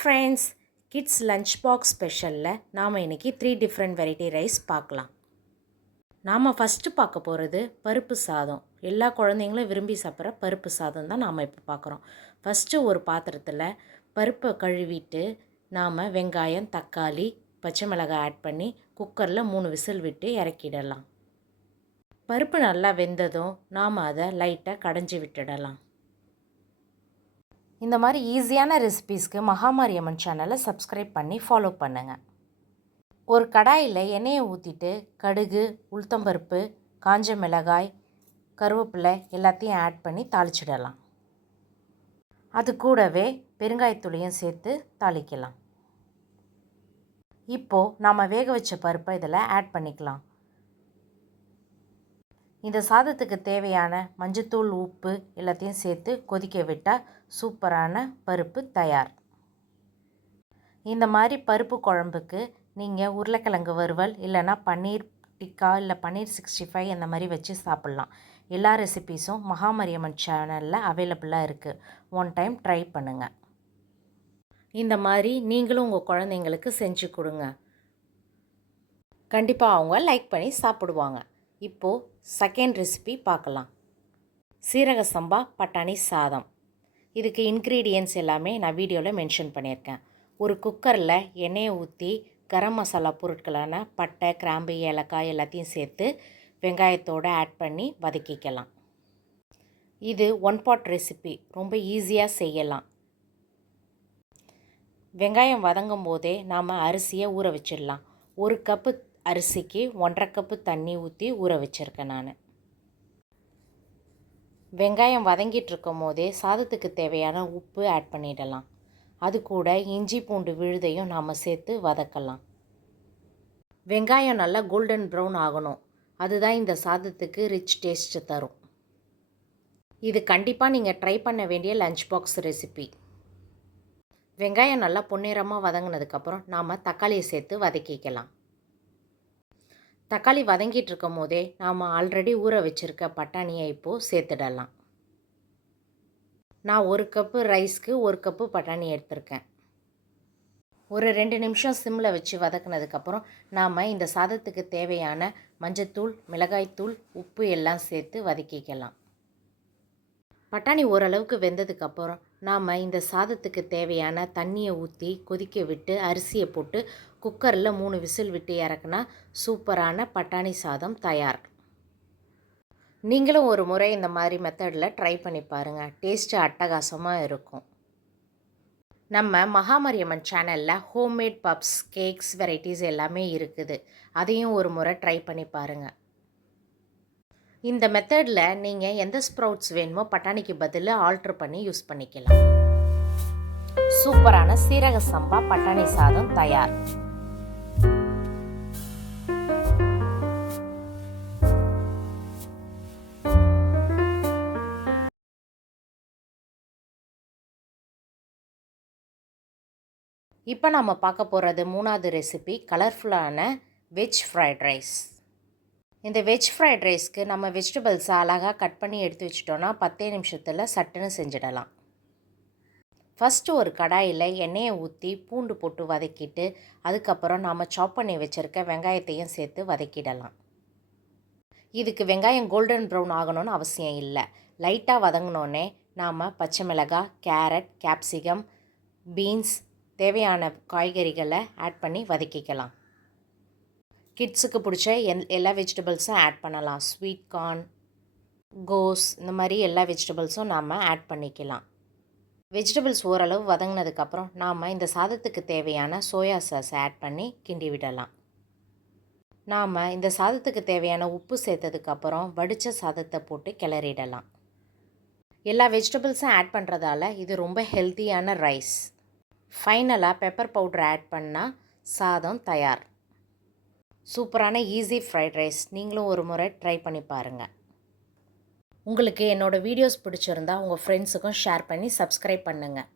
Friends, kids lunch box ஸ்பெஷலில் நாம் இன்றைக்கி 3 different variety rice பார்க்கலாம். நாம் ஃபஸ்ட்டு பார்க்க போகிறது பருப்பு சாதம். எல்லா குழந்தைங்களும் விரும்பி சாப்பிட்ற பருப்பு சாதம் தான் நாம் இப்போ பார்க்குறோம். ஃபஸ்ட்டு ஒரு பாத்திரத்தில் பருப்பை கழுவிட்டு நாம் வெங்காயம், தக்காளி, பச்சை மிளகாய் ஆட் பண்ணி குக்கரில் 3 விசில் விட்டு இறக்கிடலாம். பருப்பு நல்லா வெந்ததும் நாம் அதை லைட்டாக கடைஞ்சி விட்டுடலாம். இந்த மாதிரி ஈஸியான ரெசிபீஸ்க்கு மகாமாரியம்மன் சேனலை சப்ஸ்கிரைப் பண்ணி ஃபாலோ பண்ணுங்கள். ஒரு கடாயில் எண்ணெயை ஊற்றிட்டு கடுகு, உளுத்தம்பருப்பு, காஞ்ச மிளகாய், கருவேப்பிலை எல்லாத்தையும் ஆட் பண்ணி தாளிச்சிடலாம். அது கூடவே பெருங்காயத்தூளையும் சேர்த்து தாளிக்கலாம். இப்போது நாம் வேக வச்ச பருப்பை இதில் ஆட் பண்ணிக்கலாம். இந்த சாதத்துக்கு தேவையான மஞ்சத்தூள், உப்பு எல்லாத்தையும் சேர்த்து கொதிக்க விட்டால் சூப்பரான பருப்பு தயார். இந்த மாதிரி பருப்பு குழம்புக்கு நீங்கள் உருளைக்கிழங்கு வறுவல் இல்லைன்னா பன்னீர் டிக்கா இல்லை பன்னீர் 65 அந்த மாதிரி வச்சு சாப்பிட்லாம். எல்லா ரெசிபீஸும் மகாமாரியம்மன் சேனலில் அவைலபிளாக இருக்குது. ஒன் டைம் ட்ரை பண்ணுங்கள். இந்த மாதிரி நீங்களும் உங்கள் குழந்தைங்களுக்கு செஞ்சு கொடுங்க. கண்டிப்பாக அவங்க லைக் பண்ணி சாப்பிடுவாங்க. இப்போது செகண்ட் ரெசிபி பார்க்கலாம். சீரக சம்பா பட்டாணி சாதம். இதுக்கு இன்க்ரீடியன்ட்ஸ் எல்லாமே நான் வீடியோவில் மென்ஷன் பண்ணியிருக்கேன். ஒரு குக்கரில் எண்ணெயை ஊற்றி கரம் மசாலா பொருட்களான பட்டை, கிராம்பு, ஏலக்காய் எல்லாத்தையும் சேர்த்து வெங்காயத்தோடு ஆட் பண்ணி வதக்கிக்கலாம். இது 1 பாட் ரெசிபி, ரொம்ப ஈஸியாக செய்யலாம். வெங்காயம் வதங்கும் போதே நாம் அரிசியை ஊற வச்சிடலாம். 1 கப்பு அரிசிக்கு 1.5 கப்பு தண்ணி ஊற்றி ஊற வச்சுருக்கேன் நான். வெங்காயம் வதங்கிட்டு இருக்கும் போதே சாதத்துக்கு தேவையான உப்பு ஆட் பண்ணிடலாம். அது கூட இஞ்சி பூண்டு விழுதையும் நாம் சேர்த்து வதக்கலாம். வெங்காயம் நல்லா கோல்டன் ப்ரௌன் ஆகணும். அதுதான் இந்த சாதத்துக்கு ரிச் டேஸ்ட்டு தரும். இது கண்டிப்பாக நீங்கள் ட்ரை பண்ண வேண்டிய லஞ்ச் பாக்ஸ் ரெசிபி. வெங்காயம் நல்லா பொன்னிறமாக வதங்கினதுக்கப்புறம் நாம் தக்காளியை சேர்த்து வதக்கிக்கலாம். தக்காளி வதங்கிட்டு இருக்கும் போதே நாம் ஆல்ரெடி ஊற வச்சுருக்க பட்டாணியை இப்போது சேர்த்துடலாம். நான் 1 கப்பு ரைஸ்க்கு 1 கப்பு பட்டாணி எடுத்திருக்கேன். ஒரு 2 நிமிஷம் சிம்மில் வச்சு வதக்கினதுக்கப்புறம் நாம் இந்த சாதத்துக்கு தேவையான மஞ்சத்தூள், மிளகாய்த்தூள், உப்பு எல்லாம் சேர்த்து வதக்கிக்கலாம். பட்டாணி ஓரளவுக்கு வெந்ததுக்கப்புறம் நாம் இந்த சாதத்துக்கு தேவையான தண்ணியை ஊற்றி கொதிக்க விட்டு அரிசியை போட்டு குக்கரில் 3 விசில் விட்டு இறக்குனா சூப்பரான பட்டாணி சாதம் தயார். நீங்களும் ஒரு முறை இந்த மாதிரி மெத்தடில் ட்ரை பண்ணி பாருங்கள். டேஸ்ட்டு அட்டகாசமாக இருக்கும். நம்ம மகாமாரியம்மன் சேனலில் ஹோம்மேட் பப்ஸ், கேக்ஸ் வெரைட்டிஸ் எல்லாமே இருக்குது. அதையும் ஒரு முறை ட்ரை பண்ணி பாருங்கள். இந்த மெத்தடில் நீங்கள் எந்த ஸ்ப்ரவுட்ஸ் வேணுமோ பட்டாணிக்கு பதில் ஆல்ட்ரு பண்ணி யூஸ் பண்ணிக்கலாம். சூப்பரான சீரக சம்பா பட்டாணி சாதம் தயார். இப்போ நம்ம பார்க்க போகிறது 3வது ரெசிபி, கலர்ஃபுல்லான வெஜ் ஃப்ரைட் ரைஸ். இந்த வெஜ் ஃப்ரைட் ரைஸ்க்கு நம்ம வெஜிடபிள்ஸை அழகாக கட் பண்ணி எடுத்து வச்சிட்டோன்னா 10 நிமிஷத்தில் சட்டுன்னு செஞ்சிடலாம். ஃபஸ்ட்டு ஒரு கடாயில் எண்ணெயை ஊற்றி பூண்டு போட்டு வதக்கிட்டு அதுக்கப்புறம் நாம் சாப் பண்ணி வச்சுருக்க வெங்காயத்தையும் சேர்த்து வதக்கிடலாம். இதுக்கு வெங்காயம் கோல்டன் ப்ரௌன் ஆகணும்னு அவசியம் இல்லை. லைட்டாக வதங்கினோடனே நாம் பச்சை மிளகாய், கேரட், கேப்சிகம், பீன்ஸ் தேவையான காய்கறிகளை ஆட் பண்ணி வதக்கிக்கலாம். கிட்ஸுக்கு பிடிச்ச எல்லா வெஜிடபிள்ஸும் ஆட் பண்ணலாம். ஸ்வீட் கார்ன், கோஸ், இந்த மாதிரி எல்லா வெஜிடபிள்ஸும் நாம் ஆட் பண்ணிக்கலாம். வெஜிடபிள்ஸ் ஓரளவு வதங்கினதுக்கப்புறம் நாம் இந்த சாதத்துக்கு தேவையான சோயா சாஸ் ஆட் பண்ணி கிண்டி விடலாம். நாம் இந்த சாதத்துக்கு தேவையான உப்பு சேர்த்ததுக்கப்புறம் வடித்த சாதத்தை போட்டு கிளறிடலாம். எல்லா வெஜிடபிள்ஸும் ஆட் பண்ணுறதால இது ரொம்ப ஹெல்த்தியான ரைஸ். ஃபைனலாக பெப்பர் பவுடர் ஆட் பண்ணால் சாதம் தயார். சூப்பரான ஈஸி ஃப்ரைட் ரைஸ். நீங்களும் ஒரு முறை ட்ரை பண்ணி பாருங்கள். உங்களுக்கு என்னோடய வீடியோஸ் பிடிச்சிருந்தா உங்கள் ஃப்ரெண்ட்ஸுக்கும் ஷேர் பண்ணி சப்ஸ்கிரைப் பண்ணுங்கள்.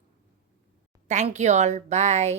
Thank you all. பாய்.